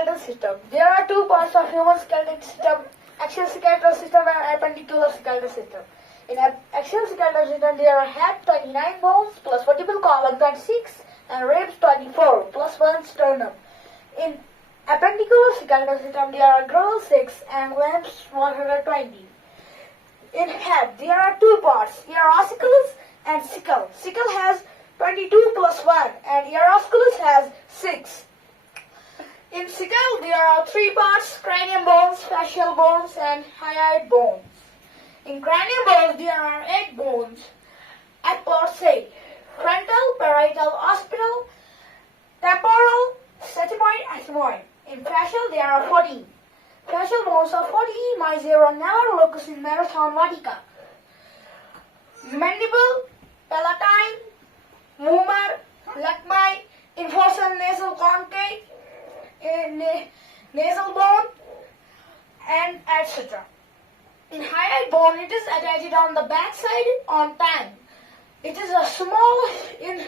skeletal system. There are two parts of human skeletal system: axial skeletal system and appendicular skeletal system. In axial skeletal system, there are head 29 bones plus vertebral column 26 and ribs 24 plus 1 sternum. In appendicular skeletal system, there are girdle 6 and limbs 120. In head, there are two parts: ear-osculus and sickle. Sickle has 22 plus 1 and ear-osculus has 6. In sickle, there are three parts: cranium bones, facial bones, and hyoid bones. In cranium bones, there are 8 bones at per se: frontal, parietal, occipital, temporal, sesamoid, ethmoid. In facial, there are 14. Facial bones are 40, major never locus in marathon vatica. Mandible, palatine, femur, lacmi, infosal nasal concave, nasal bone, and etc. In hyoid bone, it is attached on the back side on tongue. It is a small. In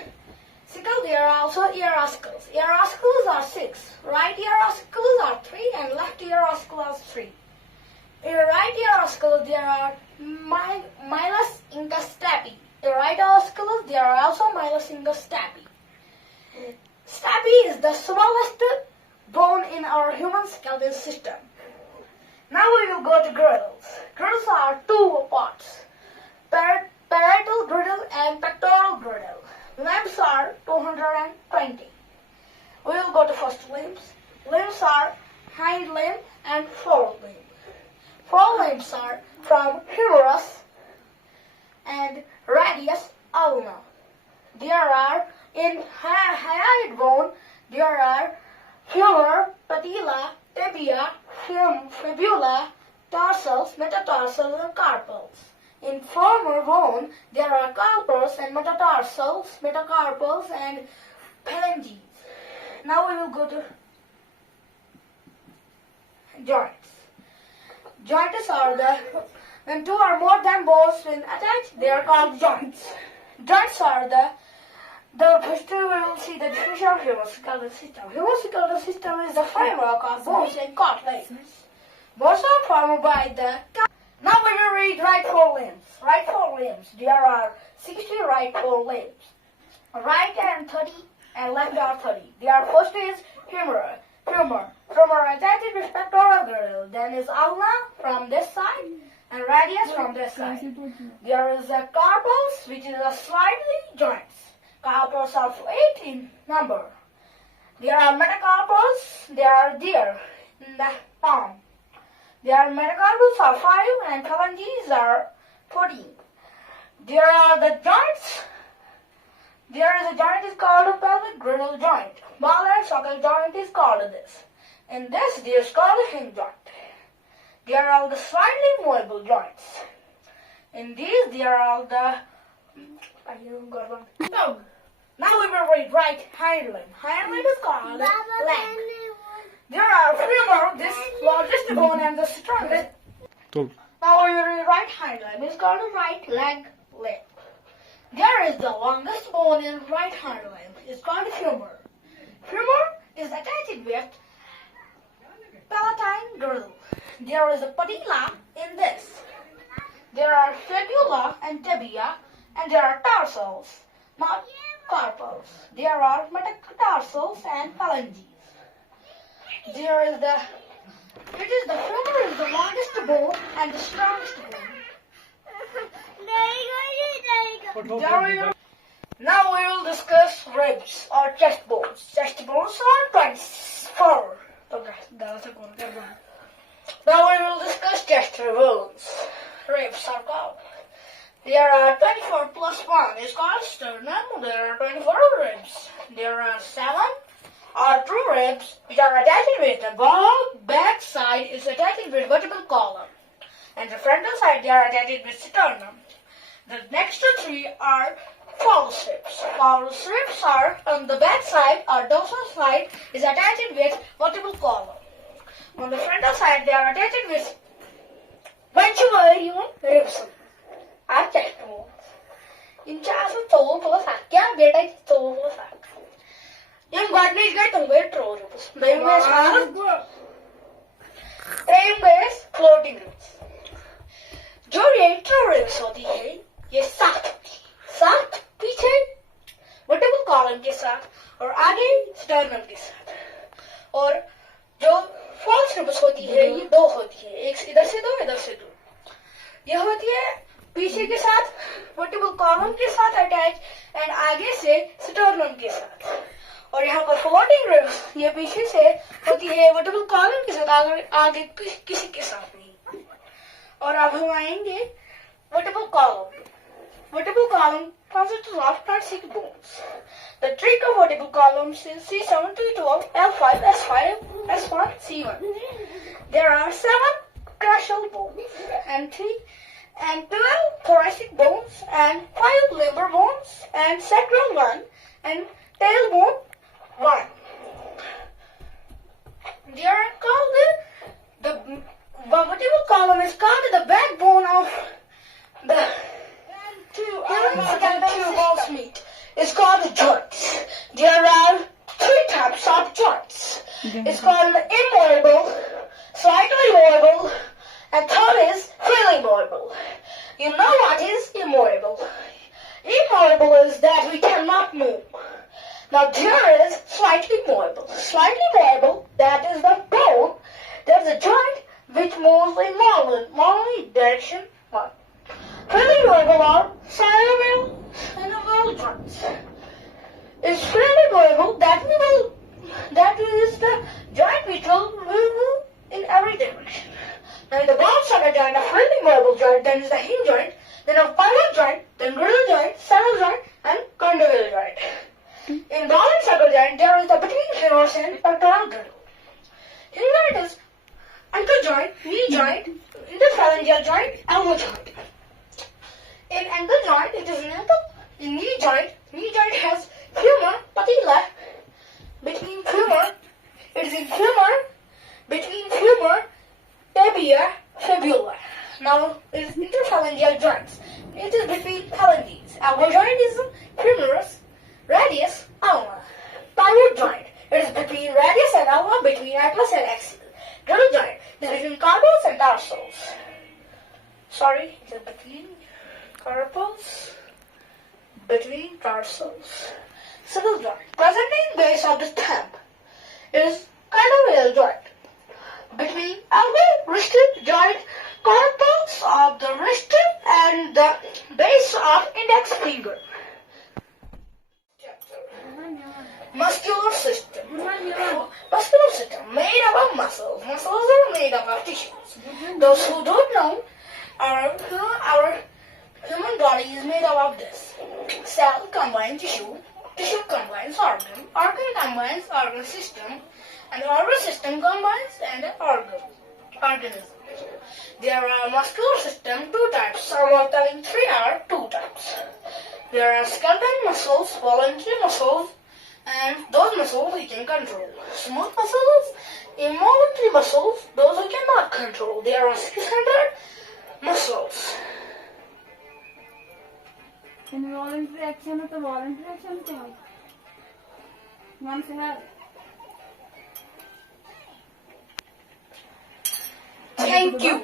sickle, there are also ear-osculus. Ear-osculus are 6. Right ear-osculus are 3 and left ear-osculus 3. In right ear-osculus, there are milus ingustapi. In right osculus, there are also milus ingustapi. Stapi is the smallest bone in our human skeletal system. Now we will go to girdles. Girdles are two parts: parietal girdle and pectoral girdle. Limbs are 220. We will go to first limbs. Limbs are hind limb and fore limb. Fore limbs are from humerus and radius ulna. There are in hyoid bone, there are femur, patella, tibia, fibula, tarsals, metatarsals, and carpals. In femur bone, there are carpals and metatarsals, metacarpals, and phalanges. Now we will go to joints. Joints are when two or more than bones when attached, they are called joints. Joints are first we will see the definition of human skeletal system. Human skeletal system is the framework of bones and cartilage. Bones are formed by the. Now we will read right forelimbs. Right forelimbs. There are 60 right forelimbs. Right and 30 and left are 30. Their first is femur. Femur attached with pectoral girdle. Then is ulna from this side and radius from this side. There is a carpals, which is a slightly joints. Carpals are 8 in number. There are metacarpals. They are there in the palm. Their metacarpals are 5 and phalanges are 14. There are the joints. There is a joint is called a pelvic girdle joint. Ball and socket joint is called this. In this, there is called a hinge joint. There are the slightly movable joints. In these, there are the. No. Now we will read right hind limb. Hind limb is called leg. There are femur, this largest bone and the strongest. Now we will read right hind limb. It's called a right leg limb. There is the longest bone in right hind limb. It's called femur. Femur is attached with palatine girdle. There is a patella in this. There are fibula and tibia, and there are tarsals, not carpals. There are metatarsals and phalanges. There is the femur is the longest bone and the strongest bone. Now we will discuss ribs or chest bones. Chest bones are 24. Now we will discuss chest bones. Ribs are called. There are 24 plus 1 is called sternum. There are 24 ribs. There are 7 or 2 ribs which are attached with the back side is attached with vertebral column. And the frontal side they are attached with sternum. The next 3 are false ribs. False ribs are on the back side or dorsal side is attached with vertebral column. On the frontal side they are attached with ventral ribs. Are chest bones. In charge of toe plus Yung garnish guy तुम wait रहो Dayong guys Dayong guys floating ribs. जो retro ribs होती है ये सात पीछे vertebral column के साथ और आगे sternum के साथ. और जो false ribs होती है ये दो होती है, एक इधर से दो. ये होती है पीछे के साथ vertebral column के साथ अटैच एंड आगे से sternum के साथ. और यहाँ पर floating ribs ये पीछे से होती है vertebral column के साथ आगे किसी के साथ नहीं. और अब हम आएंगे vertebral column. Vertebral column consists of 26 bones. The trick of vertebral columns is C7, T12, L5, S5, S1, C1. There are 7 crucial bones and 12 thoracic bones and 5 lumbar bones and sacral 1 and tailbone 1. They are called the vertebral column is called the backbone of the human skeletal bones meat. It's called the joints. There are 3 types of joints. It's called immovable, slightly movable, and third is freely movable. You know what is immovable? Immovable is that we cannot move. Now there is slightly movable. Slightly movable, that is the bone, that is a joint which moves in normally direction 1. Freely movable are synovial joints. It's freely movable, that is the joint which will move in every direction. Now the bone sucker joint, a freely movable joint, then is the hinge joint, then a pivot joint, then griddle joint, saddle joint, and condyle joint. In ball and sucker joint, there is the between femurs and pectoral girdle. Hinge joint is ankle joint, knee joint, interphalangeal joint, elbow joint. In ankle joint, it is an ankle. In knee joint has femur, patella. Between femur, it is in femur, between femur, tibia, fibula. Now, it is interphalangeal joints. It is between phalanges. Elbow joint is femoris, radius, ulna. Pivot joint. It is between radius and ulna, between atlas and axial. Girdle joint. It is between carpals and tarsals. Sorry, it is between carpals, between tarsals. Saddle joint. Presenting base of the thumb is condyle joint. Between elbow, wrist joint, carpals of the wrist and the base of index finger. Muscular system. Muscular system made up of muscles. Muscles are made up of tissues. Those who don't know, our human body is made up of this. Cell combines tissue. Tissue combines organ. Organ combines organ system. And the organ system combines an organism. There are muscular system 2 types. Some are telling 3 are 2 types. There are skeletal muscles, voluntary muscles, and those muscles we can control. Smooth muscles, involuntary muscles, those we cannot control. There are 600 muscles. Involuntary action or the voluntary action? Once you have. Thank you.